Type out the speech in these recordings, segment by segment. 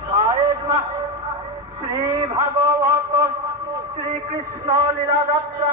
জয় মা শ্রী ভাগবত শ্রীকৃষ্ণ লীলাযাত্রা।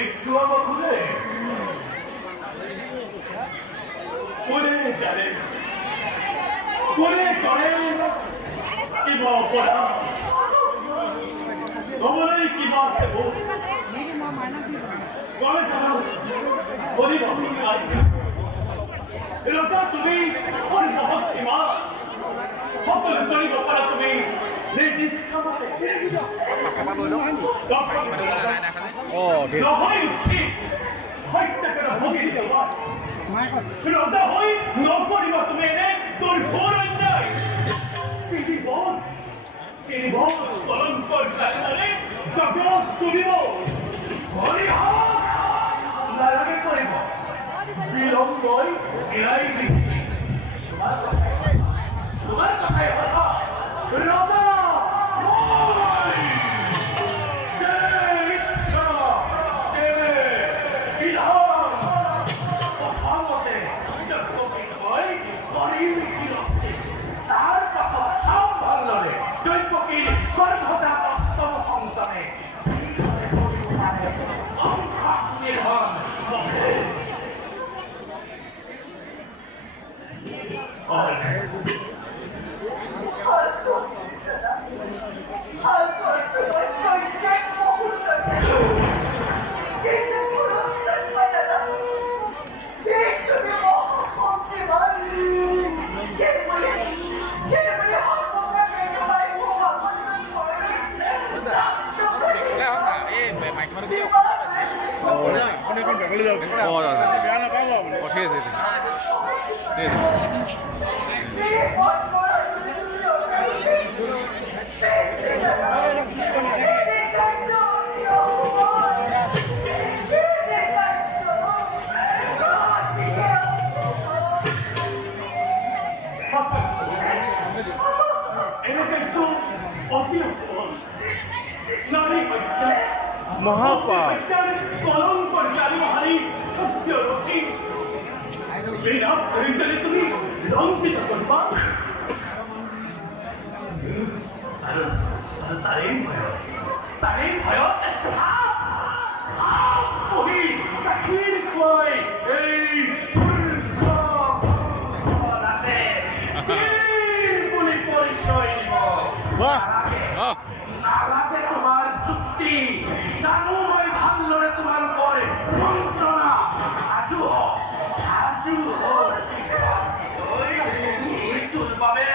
একটু আমার খুলে করে জানে করে করে কিবা পড়া তোমারই কিবা দেব করে জানো বলি বলি আই এলাকা তুমি কোন বহুত কিবা সকল করিব পারা তুমি ladies খাবাতে sama lo dong oh gitu নহয় ঠিক হত্যা করে ভোগী দিতে হয় বিরোধা হই নকরিব তুমি এনে তোর ঘোর অন্যায় তিনি বল কলঙ্কর চালে জগৎ চলিব হরিহ লাগে করিব বিলম্বই এলাই পৃথিবী তোমার কথায় কথা রাজা Mahapa. Kolong percaya hari sejauh Bina perintah itu ni launching apa bang? Taring भयो Oi, takir koi. Ei, nate. Boleh polisoi mo. Wah. নালাতে তোমার চুক্তি জানো মই ভাল লড়ে তোমার পরে মন্ত্রণা আজু ওই চুল পাবে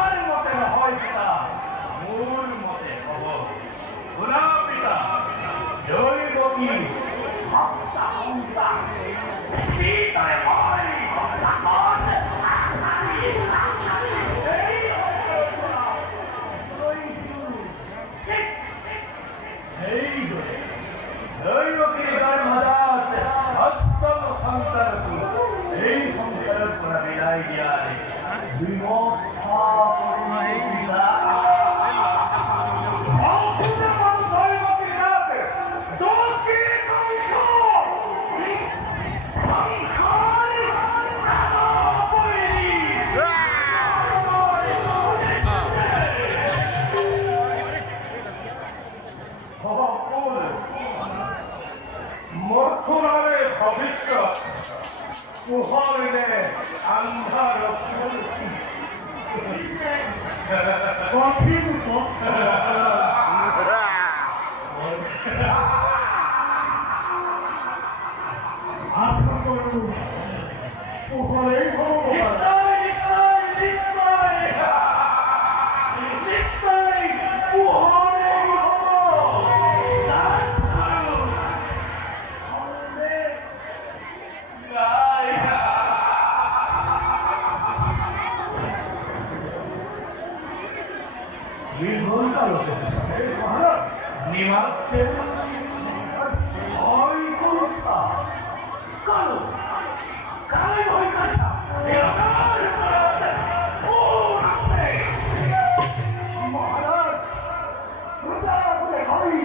তোমাৰ মতে নহয় পিতা, মোৰ মতে হ'ব। শুনা পিতা, দৈব কি ভক্তা সন্তান, পিতাৰে মই ভক্তাখন দৈবকীৰ মাজত অষ্টম সংসাৰটো এই সংসাৰৰ পৰা বিদায় দিয়াৰ বিমোক্ষা মথুৰাৰে ভৱিষ্যত পোহৰিলে আন্ধাৰ কঠিন পোহৰেই নিশ্চয় নিশ্চয় নিশ্চয় নিশ্চয় পোহৰেই নিমাতে ভয় কৰিছা কালো কাই ভয় কৰিছা মহাৰাজ প্ৰজাবোৰে হয়